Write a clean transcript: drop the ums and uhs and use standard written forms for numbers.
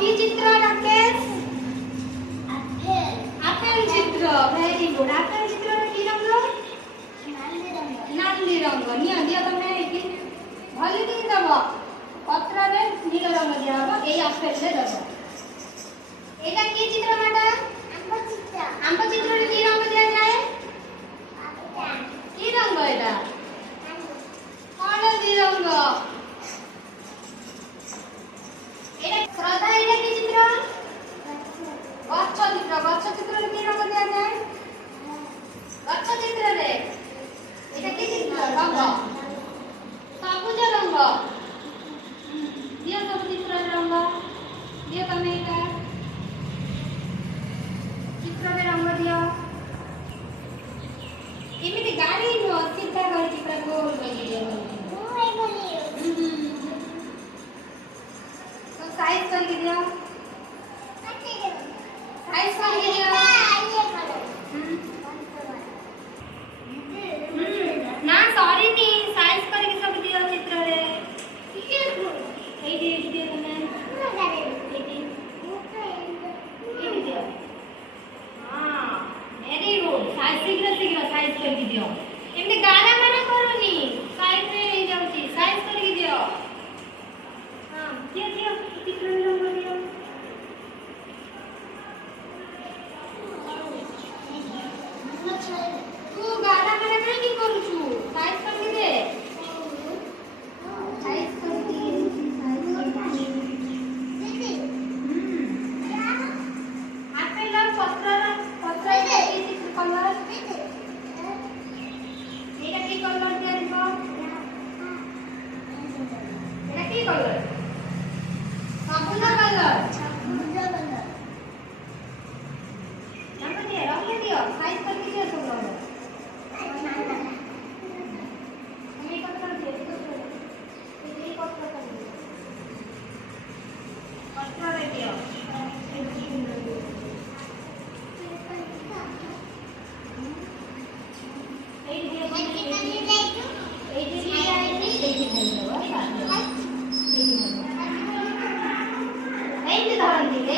কি চিত্র রাকেশ? আপেল চিত্র। Very good. আপেল চিত্রটা কি রঙ? নালি রঙ। নিও দিও তুমি এটি ভলি দিয়ে দেব। পত্ରରେ নীল রঙ দিয়া হবো। এই আপেলরে দেব। এটা কি চিত্র ম্যাডাম? আম্ব চিত্রে কি রঙ দেয়া যায়? কি রঙ এটা? হলদি রঙ। এটা শ্রদ্ধা এটা কি চিত্র? গচ্ছ চিত্র। গচ্ছ চিত্রে কি রঙ দেয়া যায়? গচ্ছ চিত্রে এটা কি চিত্র? রঙ সবুজ রঙ। দিও সবুজ চিত্রের রঙ দিও তুমি এটা চিত্রের রঙ দিও। এমনি গাড়ি নো সিধা করে চিত্র গোল করে দিও। তো সাইজ করে দিও। সাইজ করে দিও। না সরি নি সাইজ করে सब दियो चित्र रे। এই যে দিও তুমি এই দিও। हां वेरी गुड। साइज शीघ्र शीघ्र साइज कर दियो। एमने गाना माना करूनी साइज में हे जाउची साइज कर दियो। हां दियो दियो चित्र रंग दियो। तू गाना माना काहे की करू छु? साइज कर दे। साइज कर दे। আপেল আর পত্র কি চিত্র কলর? এটা কি কলর দিয়া দিব? এটা কি কলর? সবুজ কলর। নাম্বার দিয়ে রং দিও সাইজ করে দিও সব রং। আমি পত্র দিয়ে এই পত্র করে দিও। পত্র রে দিও। এই দিও এই দিও এই ধরন দিই।